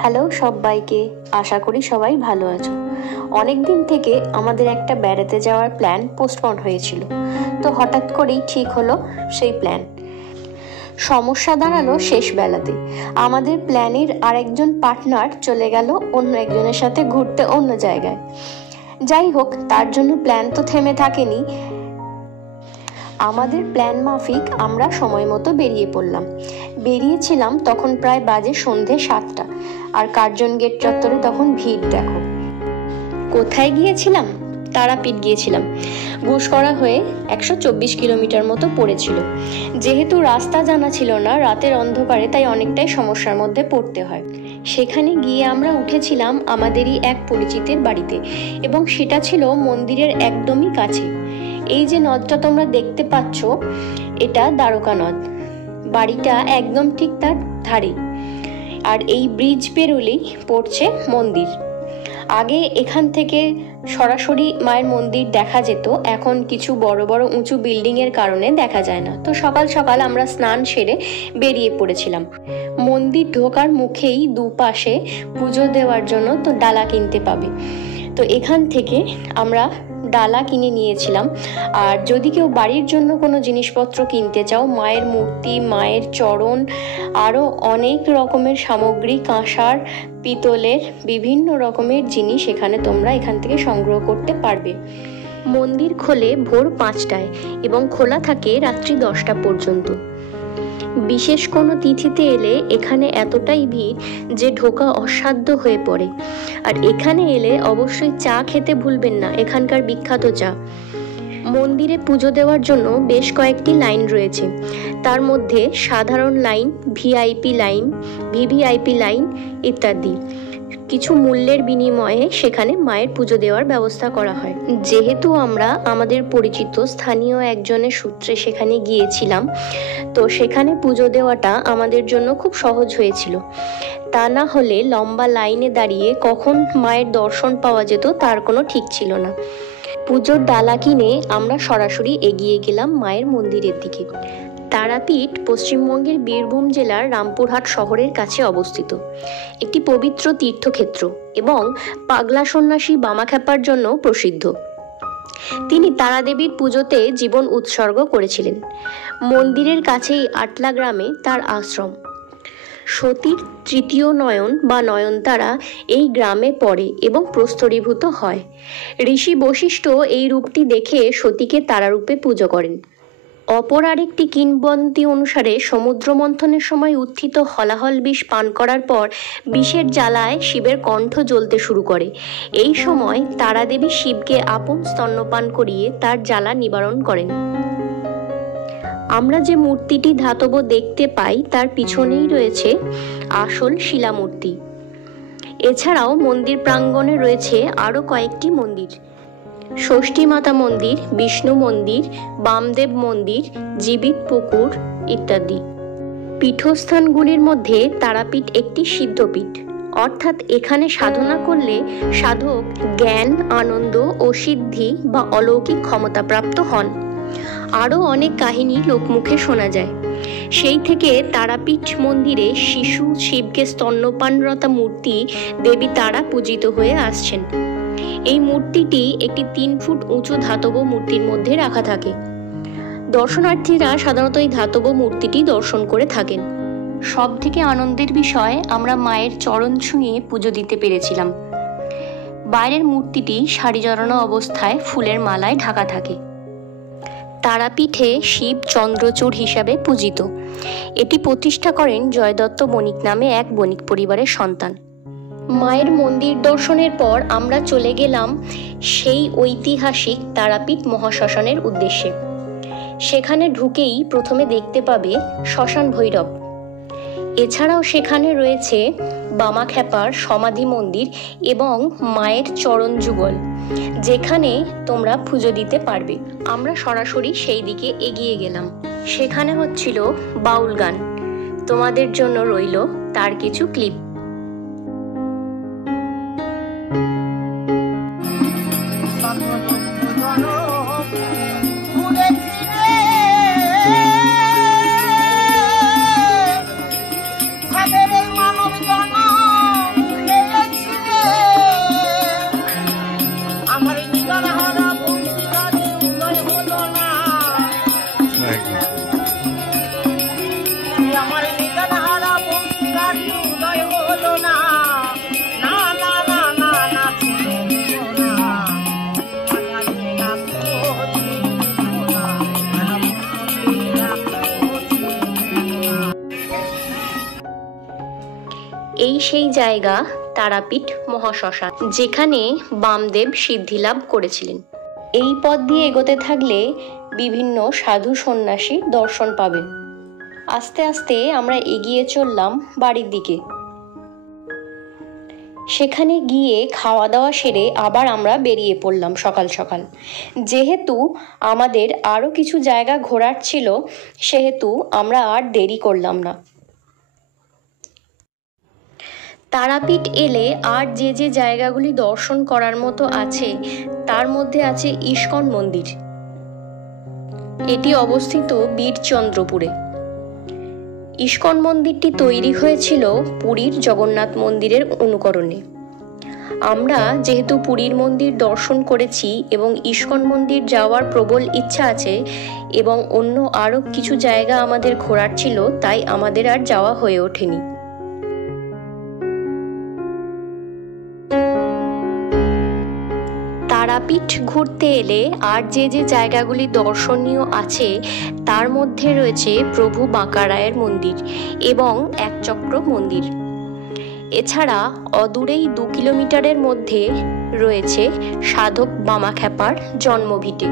Hello সবাইকে, আশা করি সবাই ভালো আছো। অনেক দিন থেকে আমাদের একটা বেড়াতে যাওয়ার প্ল্যান পোস্টপন্ড হয়েছিল, তো হঠাৎ করেই ঠিক হলো সেই প্ল্যান। সমস্যা দাঁড়ালো শেষ বেলাতে আমাদের প্ল্যানের আরেকজন পার্টনার চলে গেল অন্য একজনের সাথে ঘুরতে অন্য জায়গায়। যাই হোক, তার জন্য প্ল্যান তো থেমে থাকেনি। আমাদের প্ল্যান মাফিক আমরা সময় মতো বেরিয়ে পড়লাম। বেরিয়েছিলাম তখন প্রায় বাজে সন্ধে 7টা, আর কার্জন গেট চত্বরে তখন ভিড় দেখো। কোথায় গিয়েছিলাম? তারাপীঠ গিয়েছিলাম। ঘুষকরা হয়ে 124 কিলোমিটার মতো পড়েছিল। যেহেতু রাস্তা জানা ছিল না রাতের অন্ধকারে, তাই অনেকটাই সমস্যার মধ্যে পড়তে হয়। সেখানে গিয়ে আমরা উঠেছিলাম আমাদেরই এক পরিচিতের বাড়িতে, এবং সেটা ছিল মন্দিরের একদমই কাছে। এই যে নদটা তোমরা দেখতে পাচ্ছ, এটা দ্বারকা নদ। বাড়িটা একদম ঠিক তার ধারে, আর এই ব্রিজ পেরোলেই পড়ছে মন্দির। আগে এখান থেকে সরাসরি মায়ের মন্দির দেখা যেত, এখন কিছু বড় বড় উঁচু বিল্ডিং এর কারণে দেখা যায় না। তো সকাল সকাল আমরা স্নান সেরে বেরিয়ে পড়েছিলাম। মন্দির ঢোকার মুখেই দুপাশে পুজো দেওয়ার জন্য তো ডালা কিনতে পাবে, তো এখান থেকে আমরা ডালা কিনে নিয়েছিলাম। আর যদি কেউ বাড়ির জন্য কোনো জিনিসপত্র কিনতে চাও, মায়ের মূর্তি, মায়ের চরণ, আরও অনেক রকমের সামগ্রী, কাঁসার, পিতলের বিভিন্ন রকমের জিনিস এখানে তোমরা এখান থেকে সংগ্রহ করতে পারবে। মন্দির খোলে ভোর 5টায় এবং খোলা থাকে রাত্রি 10টা পর্যন্ত। বিশেষ কোনো তিথিতে এলে এখানে এতটাই ভিড় যে ঢোকা অসাধ্য হয়ে পড়ে। আর এখানে এলে অবশ্যই চা খেতে ভুলবেন না, এখানকার বিখ্যাত চা। মন্দিরে পুজো দেওয়ার জন্য বেশ কয়েকটি লাইন রয়েছে, তার মধ্যে সাধারণ line, VIP line, VVIP line ইত্যাদি। কিছু মূল্যের বিনিময়ে সেখানে মায়ের পুজো দেওয়ার ব্যবস্থা করা হয়। যেহেতু আমরা আমাদের পরিচিত স্থানীয় একজনের সূত্রে সেখানে গিয়েছিলাম, তো সেখানে পুজো দেওয়াটা আমাদের জন্য খুব সহজ হয়েছিল। তা না হলে লম্বা লাইনে দাঁড়িয়ে কখন মায়ের দর্শন পাওয়া যেত তার কোনো ঠিক ছিল না। পুজোর ডালা কিনে আমরা সরাসরি এগিয়ে গেলাম মায়ের মন্দিরের দিকে। তারাপীঠ পশ্চিমবঙ্গের বীরভূম জেলার রামপুরহাট শহরের কাছে অবস্থিত একটি পবিত্র তীর্থক্ষেত্র এবং পাগলা সন্ন্যাসী বামাখ্যাপার জন্য প্রসিদ্ধ। তিনি তারাদেবীর পুজোতে জীবন উৎসর্গ করেছিলেন। মন্দিরের কাছেই আটলা গ্রামে তার আশ্রম। সতীর তৃতীয় নয়ন বা নয়নতারা এই গ্রামে পড়ে এবং প্রস্তরীভূত হয়। ঋষি বশিষ্ঠ এই রূপটি দেখে সতীকে তারারূপে পুজো করেন। অপর আরেকটি কিংবদন্তি অনুসারে সমুদ্র মন্থনের সময় উত্থিত হলাহল বিষ পান করার পর বিষের জ্বালায় শিবের কণ্ঠ জ্বলতে শুরু করে। এই সময় তারাদেবী শিবকে আপন স্তন্যপান করিয়ে তার জ্বালা নিবারণ করেন। আমরা যে মূর্তিটি ধাতব দেখতে পাই তার পিছনেই রয়েছে আসল শিলামূর্তি। এছাড়াও মন্দির প্রাঙ্গণে রয়েছে আরও কয়েকটি মন্দির: ষষ্ঠী মাতা মন্দির, বিষ্ণু মন্দির, বামদেব মন্দির, জীবিত পুকুর ইত্যাদি। পীঠস্থানগুলির মধ্যে তারাপীঠ একটি সিদ্ধপীঠ, অর্থাৎ এখানে সাধনা করলে সাধক জ্ঞান, আনন্দ ও সিদ্ধি বা অলৌকিক ক্ষমতাপ্রাপ্ত হন। আরও অনেক কাহিনী লোকমুখে শোনা যায়। সেই থেকে তারাপীঠ মন্দিরে শিশু শিবকে স্তন্যপানরতা মূর্তি দেবী তারা পূজিত হয়ে আসছেন। এই মূর্তিটি একটি 3 ফুট উঁচু ধাতব মূর্তির মধ্যে রাখা থাকে। দর্শনার্থীরা সাধারণত এই ধাতব মূর্তিটি দর্শন করে থাকেন। সব থেকে আনন্দের বিষয়, আমরা মায়ের চরণ ছুঁয়ে পুজো দিতে পেরেছিলাম। বাইরের মূর্তিটি সারি জড়ানো অবস্থায় ফুলের মালায় ঢাকা থাকে। তারাপীঠে শিব চন্দ্রচূড় হিসাবে পূজিত। এটি প্রতিষ্ঠা করেন জয়দত্ত বণিক নামে এক বণিক পরিবারের সন্তান। মায়ের মন্দির দর্শনের পর আমরা চলে গেলাম সেই ঐতিহাসিক তারাপীঠ মহাশ্মশানের উদ্দেশ্যে। সেখানে ঢুকেই প্রথমে দেখতে পাবে শ্মশান ভৈরব। এছাড়াও সেখানে রয়েছে বামাখ্যাপার সমাধি মন্দির এবং মায়ের চরণ যুগল, যেখানে তোমরা পুজো দিতে পারবে। আমরা সরাসরি সেই দিকে এগিয়ে গেলাম। সেখানে হচ্ছিল বাউল গান। তোমাদের জন্য রইল তার কিছু ক্লিপ। মানব জনা এই সেই জায়গা তারাপীঠ মহাশ্মশান, যেখানে বামদেব সিদ্ধিলাভ করেছিলেন। এই পথ দিয়ে এগোতে থাকলে বিভিন্ন সাধু সন্ন্যাসী দর্শন পাবেন। আস্তে আস্তে আমরা এগিয়ে চললাম বাড়ির দিকে। সেখানে গিয়ে খাওয়া দাওয়া সেরে আবার আমরা বেরিয়ে পড়লাম সকাল সকাল। যেহেতু আমাদের আরও কিছু জায়গা ঘোরার ছিল, সেহেতু আমরা আর দেরি করলাম না। তারাপীঠ এলে আর যে যে জায়গাগুলি দর্শন করার মতো আছে, তার মধ্যে আছে ইস্কন মন্দির। এটি অবস্থিত বীরচন্দ্রপুরে। ইস্কন মন্দিরটি তৈরি হয়েছিল পুরীর জগন্নাথ মন্দিরের অনুকরণে। আমরা যেহেতু পুরীর মন্দির দর্শন করেছি এবং ইস্কন মন্দির যাওয়ার প্রবল ইচ্ছা আছে এবং অন্য আরও কিছু জায়গা আমাদের ঘোরার ছিল, তাই আমাদের আর যাওয়া হয়ে ওঠেনি। তারাপীঠ ঘুরতে এলে আর যে যে জায়গাগুলি দর্শনীয় আছে, তার মধ্যে রয়েছে প্রভু বাঁকারায়ের মন্দির এবং একচক্র মন্দির। এছাড়া অদূরেই 2 কিলোমিটারের মধ্যে রয়েছে সাধক বামাখ্যাপার জন্মভিটে।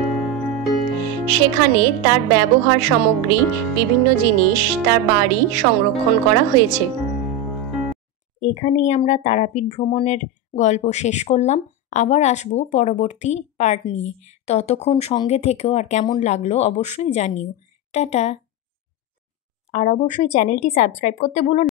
সেখানে তার ব্যবহার সামগ্রী, বিভিন্ন জিনিস, তার বাড়ি সংরক্ষণ করা হয়েছে। এখানেই আমরা তারাপীঠ ভ্রমণের গল্প শেষ করলাম। আবার আসবো পরবর্তী পার্ট নিয়ে। ততক্ষণ সঙ্গে থেকেও আর কেমন লাগলো অবশ্যই জানিও। টাটা। আর অবশ্যই চ্যানেলটি সাবস্ক্রাইব করতে ভুলো না।